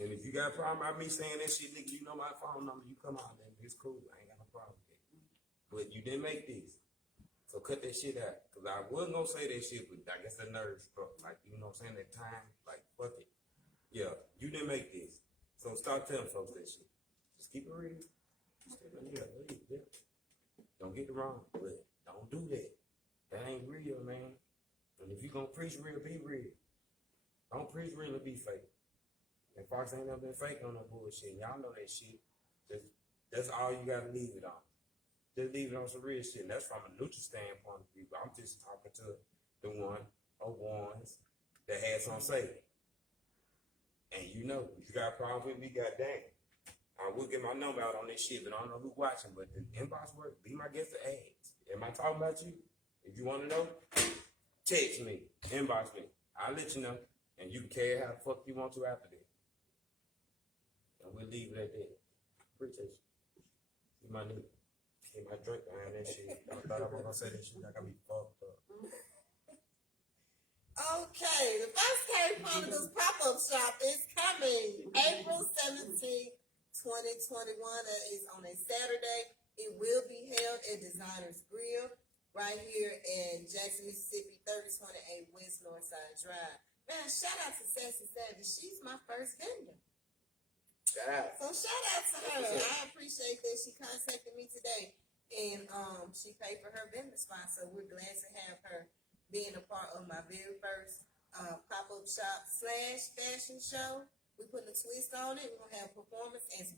And if you got a problem about me saying that shit, nigga, you know my phone number. You come on, man. It's cool. I ain't got no problem with it. But you didn't make this. So cut that shit out. Because I wasn't going to say that shit, but I guess the nerves struck. Like, you know what I'm saying? That time, like, fuck it. Yeah, you didn't make this. So stop telling folks that shit. Just keep it real. Yeah. Don't get it wrong, but don't do that. That ain't real, man. And if you gonna preach real, be real. Don't preach real and be fake. And Fox ain't never been fake on no bullshit. Y'all know that shit. That's all you gotta leave it on. Just leave it on some real shit. And that's from a neutral standpoint of view. I'm just talking to the one or ones that had some say. And you know, if you got a problem with me, goddamn. I will get my number out on this shit, but I don't know who's watching. But the inbox work, be my guest to ask. Am I talking about you? If you want to know, text me, inbox me. I'll let you know. And you can carry how the fuck you want to after that. And we'll leave it at that. Appreciate you. See my nigga. Get my drink behind that shit. I thought I was gonna say that shit. I gotta be fucked up. Okay, the First K Chronicles pop-up shop is coming April 17th, 2021. That is on a Saturday. It will be held at Designer's Grill right here in Jackson, Mississippi, 3028 West Northside Drive. Man, shout out to Sassy Savage. She's my first vendor. shout out. So shout out to her. I appreciate that she contacted me today. And she paid for her vendor spot. So we're glad to have her being a part of my very first pop-up shop / fashion show. We put a twist on it. We're gonna have performances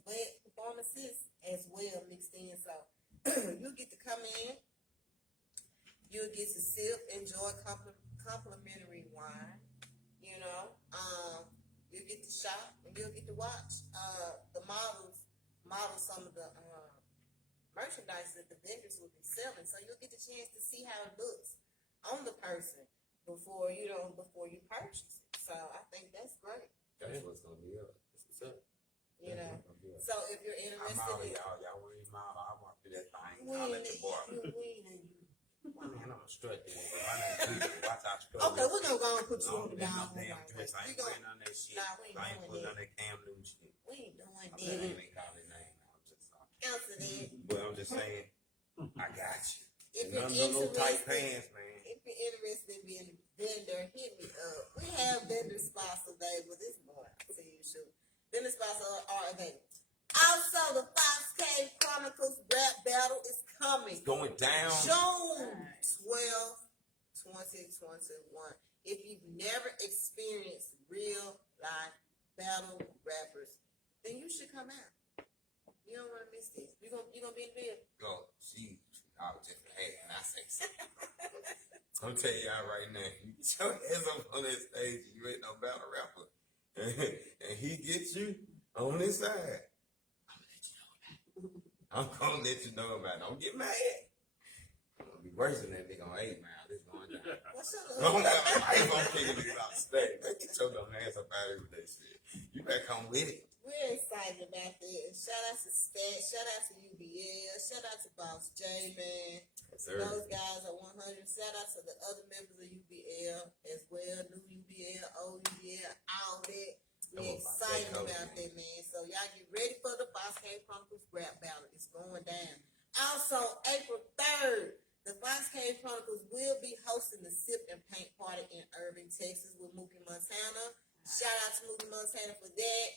as well mixed in. So you'll get to come in. You'll get to sip, enjoy complimentary wine. You know, you'll get to shop and you'll get to watch the models model some of the merchandise that the vendors will be selling. So you'll get the chance to see how it looks on the person before you purchase it. So I think that's great. That's what's gonna be up. That's what's up. You know. So if you're I'm interested out of in y'all worry model. I walk through that thing. I'll let your boy. Man, I'm a strut there. Watch out, strut. Okay, we're gonna go and put you on the down. Damn dress. I ain't putting on that shit. Nah, we ain't I ain't doing putting that. on that Cam Newton shit. We ain't doing I'm that. not even calling name. I'm just Answer that. But I'm just saying, I got you. If And you're no tight interested, pants, man. if you're interested in being a vendor, hit me up. We have vendor spots available. This boy, I tell you the truth. Fitness spots are available. Also, the Foxy Chronicles rap battle is coming. It's going down. June 12th, 2021. If you've never experienced real life battle rappers, then you should come out. You don't want to miss this. You gonna be in the video? Go. I was just and I say something. I'm telling y'all right now, you get your hands up on that stage, you ain't no battle rapper. And he gets you on his side. I'm gonna let you know about it. Don't get mad. I'm gonna be worse than that nigga on 8 Mile. This going down. What's up? I ain't gonna kick a nigga out the stage. Man, get your dumb ass up out of here with that shit. You better come with it. We're excited about that. And shout out to Stat, shout out to UBL, shout out to Boss J, man. Yes, sir. Those guys are 100. Shout out to the other members of UBL as well, new UBL, old UBL, all that. We're excited about that, man. So y'all get ready for the Foxy Chronicles rap battle. It's going down. Also, April 3rd, the Foxy Chronicles will be hosting the Sip and Paint Party in Irving, Texas with Mookie Montana. Shout out to Mookie Montana for that.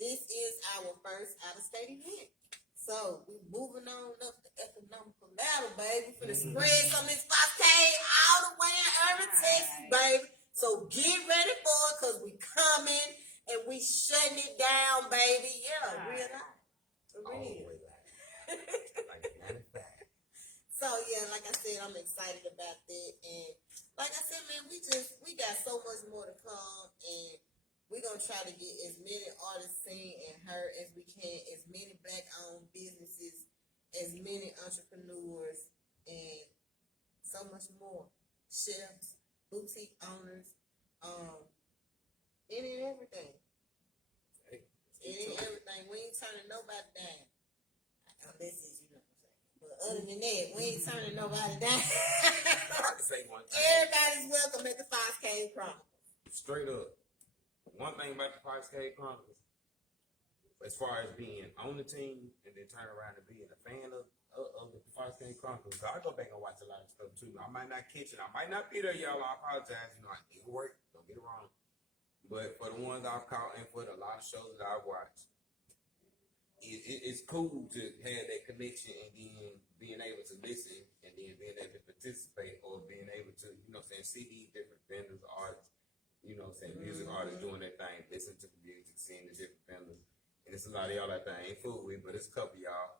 This is our first out-of-state event. So, we're moving on up the economical ladder, baby. For the spread some of this Foxy all the way in Irving, Texas, baby. So, get ready for it, because we coming and we shutting it down, baby. Yeah, real life. For All the real. way like 95. So yeah, like I said, I'm excited about that, and like I said, man, we got so much more to come, and we're gonna try to get as many artists seen and heard as we can, as many black-owned businesses, as many entrepreneurs, and so much more. Chefs, boutique owners, any and everything. Any and everything. We ain't turning nobody down. Unless it's, you know what I'm saying. But other than that, we ain't turning nobody down. I can say one thing. Everybody's welcome at the Foxy Chronicles. Straight up. One thing about the Foxy Chronicles, as far as being on the team and then turn around and being a fan of the Foxy Chronicles, so I go back and watch a lot of stuff too. I might not catch it. I might not be there, y'all. I apologize. You know, I did work. Don't get it wrong. But for the ones I've caught and for a lot of shows that I've watched, it's cool to have that connection and then being able to listen and then being able to participate or being able to, you know what I'm saying, see these different vendors, artists, you know what I'm saying, music artists doing their thing, listen to the music, seeing the different vendors. And it's a lot of y'all that thing ain't fool with, but it's a couple of y'all.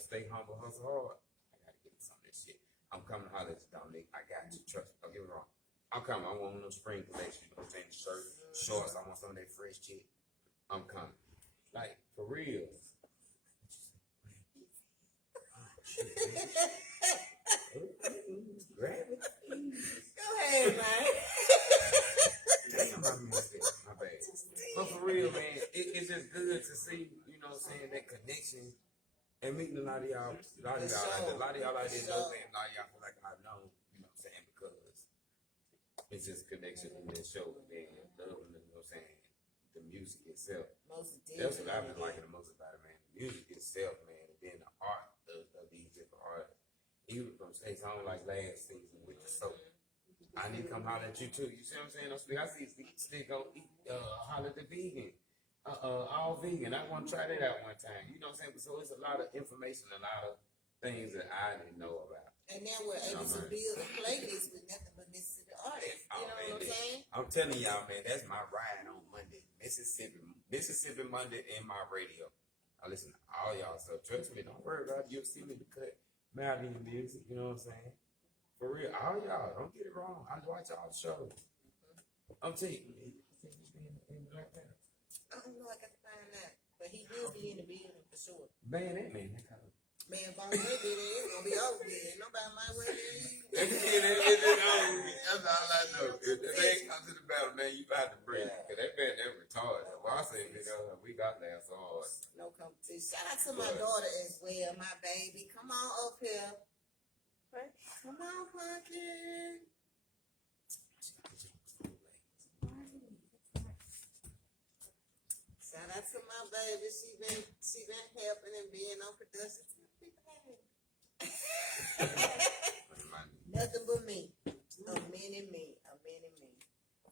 Stay humble, hustle hard. I gotta get some of this shit. I'm coming to holler at you, Dominic. I got you. Trust me. Don't get me wrong. I'm coming. I want them spring collection. You know what I'm saying? The shirt, shorts. I want some of that fresh shit. I'm coming. Like, for real. Grab it. Go ahead, man. Damn, my bad. But for real, man, it's just good to see, you know what I'm saying, that connection and meeting a lot of y'all. A lot of y'all I didn't know, man. A lot of y'all feel like I know, you know what I'm saying, because it's just connection in this show, man. Love, you know what I'm saying, the music itself. That's what I've been liking the most about it, man. The music itself, man, and then the art of these different artists. Even from States Home, like last season with the soap. I need to come holler at you too. You see what I'm saying? I see Stick go eat, holler at the vegan. All vegan. I want to try that out one time. You know what I'm saying? So it's a lot of information, a lot of things that I didn't know about. And now we're able to build a playlist with nothing but Mississippi artists. You know what I'm saying? I'm telling y'all, man, that's my ride on Monday. Mississippi Monday in my radio. I listen to all y'all, so trust me, don't worry about it. You'll see me to cut melody and music, you know what I'm saying? For real, all y'all, don't get it wrong. I watch all the shows. I'm telling you, in Black Panther. I don't know, I got to find out. But he will be in the building for sure. Man, that man, that kind of. Man, Boss J did it. It's going to be over with. Nobody might wear it. That's all I know. If the man comes to the battle, man, you about to break. Because that man, they're retarded. Well, I say, nigga, we got there so hard. No competition. Shout out to my daughter as well, my baby. Come on up here. Come on, Pumpkin. Shout out to my baby. She been helping and being on production. Nothing but me. A mini me.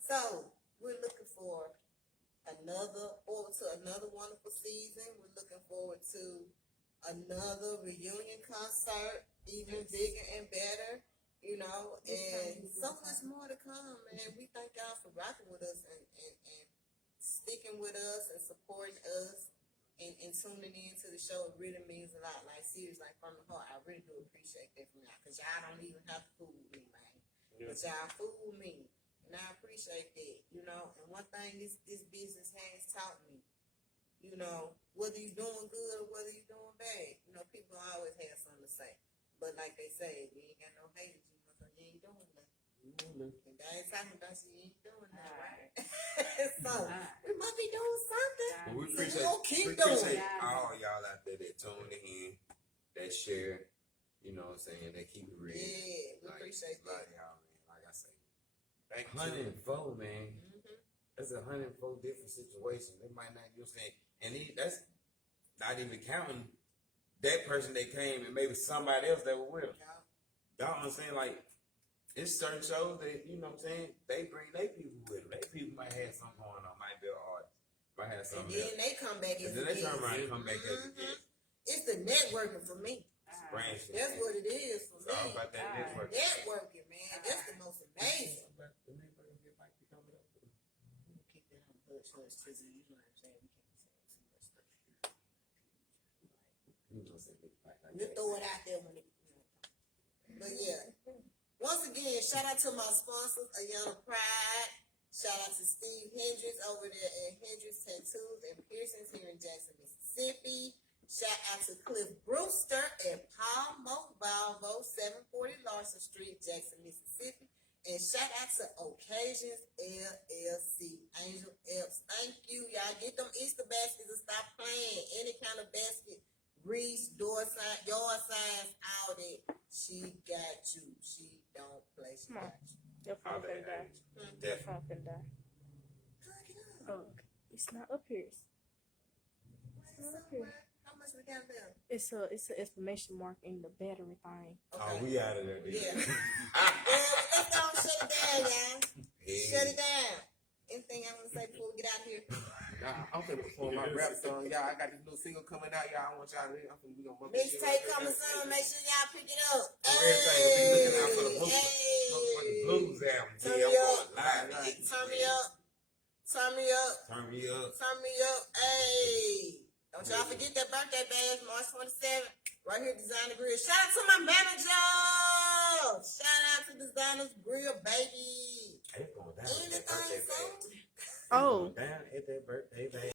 So we're looking for another wonderful season. We're looking forward to another reunion concert, even bigger and better, and so much more to come, man. We thank y'all for rocking with us and sticking with us and supporting us and tuning in to the show. It really means a lot. Like, seriously, like from the heart, I really do appreciate that from y'all, because y'all don't even have to fool me, man. But y'all fool me. And I appreciate that, And one thing this business has taught me, whether you're doing good or whether you're doing bad, people always have something to say. But like they say, if you ain't got no haters, you ain't doing nothing. And God ain't talking about you ain't doing nothing, right? So we must be doing something. But we So appreciate, we'll keep appreciate doing it. all y'all out there that tune in, that share, you know what I'm saying, that keep it real. Yeah, we appreciate that. that. Y'all, man. Like I say, Thank you. 104, man. That's 104 different situations. They might not, you know what I'm saying, and that's not even counting that person that came and maybe somebody else that was with them. Y'all understand? Like, it's certain shows that, you know what I'm saying, they bring their people with them. Their people might have something going on, might be an artist, might have And something then else. they come back as And then a they guest. turn around and come back as a guest. It's the networking for me. Branch. That's what it is for It's all me. about that network. Networking, man. That's the most amazing. The network get like to come up. Keep that on hush hush, because you know what I'm saying. We can't say too much stuff. You know what I'm saying? You throw it out there when it. But yeah. Once again, shout out to my sponsors, Ayana Pride. Shout out to Steve Hendricks over there at Hendricks Tattoos and Piercings here in Jackson, Mississippi. Shout out to Cliff Rooster at Paul Mobile, 740 Larson Street, Jackson, Mississippi. And shout out to Occasions LLC, Angel Epps. Thank you. Y'all get them Easter baskets and stop playing. Any kind of basket, wreaths, door signs, yard signs, all that. She got you. She don't play. She got you. Your phone finna die. Your phone finna die. Oh, it's not up here. It's not up here. How much we got there? It's an exclamation mark in the battery thing. Oh, we out of there, dude. Yeah. Well, let's go shut it down, y'all. Shut it down. Anything I want to say before we get out of here? I'm finna perform my rap song, y'all. I got this new single coming out, y'all. I want y'all to hear. We gonna bump this shit Mixtape right coming there. soon. Make sure y'all pick it up. Everything. Be looking out for the blues. Hey. Blues album. Turn I'm me up. going live. Turn me up. Turn me up. Turn me up. Turn me up. Hey. Don't y'all forget that birthday bash, March 27th. Right here, Designer Grill. Shout out to my manager. Shout out to Designer's Grill, baby. It's going down at that Anything birthday soon? bash. Oh. Down at that birthday bash.